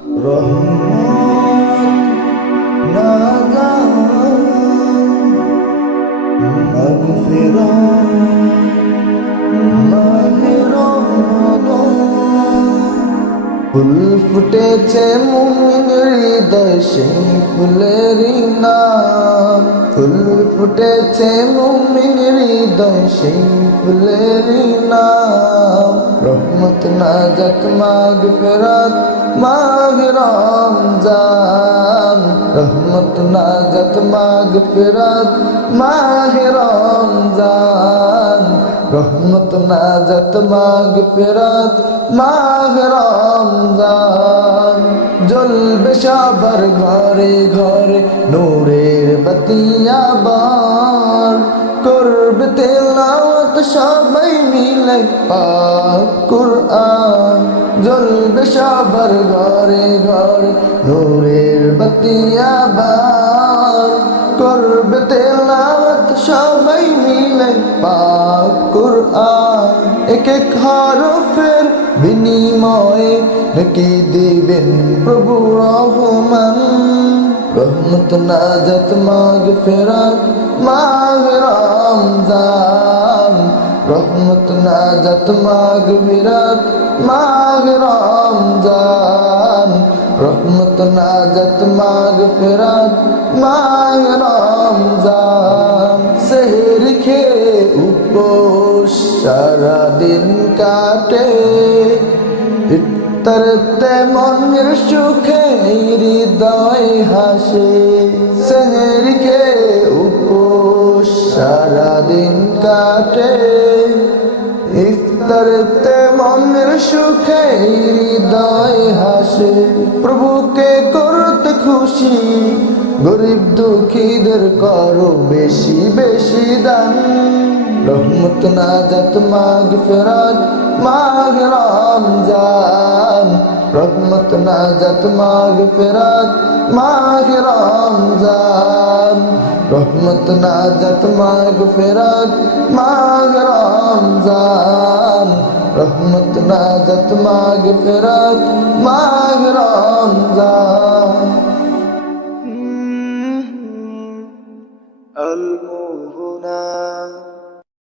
রহমত নাজাত মাগফিরাত মাহে রমাদান। ফুল ফুটেছে মুমিন হৃদয় সেই ফুলেরই নাম। ফুল ফুটেছে মুমিন হৃদয় সেই ফুলেরই নাম। রহমত নাজাত মাগফিরাত মাহে রমজান। রহমত নাজাত মাগফিরাত মাহে রমজান। রহমত নাজাত মাগফিরাত মাহে রমজান। জ্বলবে সবার ঘরে ঘরে নূরের বাতি আবার। করবে তেলাওয়াত সবাই মিলে পাক কুরআন। জ্বলবে সবার ঘরে ঘরে নূরের বাতি আবার। করবে তেলাওয়াত সবাই মিলে পাক কুরআন। এক এক হরফের বিনিময়ে নেকি দিবেন প্রভু রহমান। রহমত নাজাত মাগফিরাত মাহে রমজান। রহমত নাজাত মাগফিরাত মাহে রমজান। রহমত নাজাত মাগফিরাত মাহে রমজান। সেহরি খেয়ে উপোস সারাদিন কাটে। ইফতারেতে মনের সুখে হৃদয় হাসে। সেহরি খেয়ে উপোস সারাদিন কাটে। ইফতারেতে মনের সুখে হৃদয় হাসে। প্রভুকে করতে খুশি গরিব দুঃখীদের করো বেশি বেশি দান। রহমত নাজাত মাগফিরাত মাহে রমজান। রহমত নাজাত মাগফিরাত মাহে রমজান। রহমত নাজাত মাগফিরাত মাহে রমজান। রহমত নাজাত মাগফিরাত মাহে রমজান।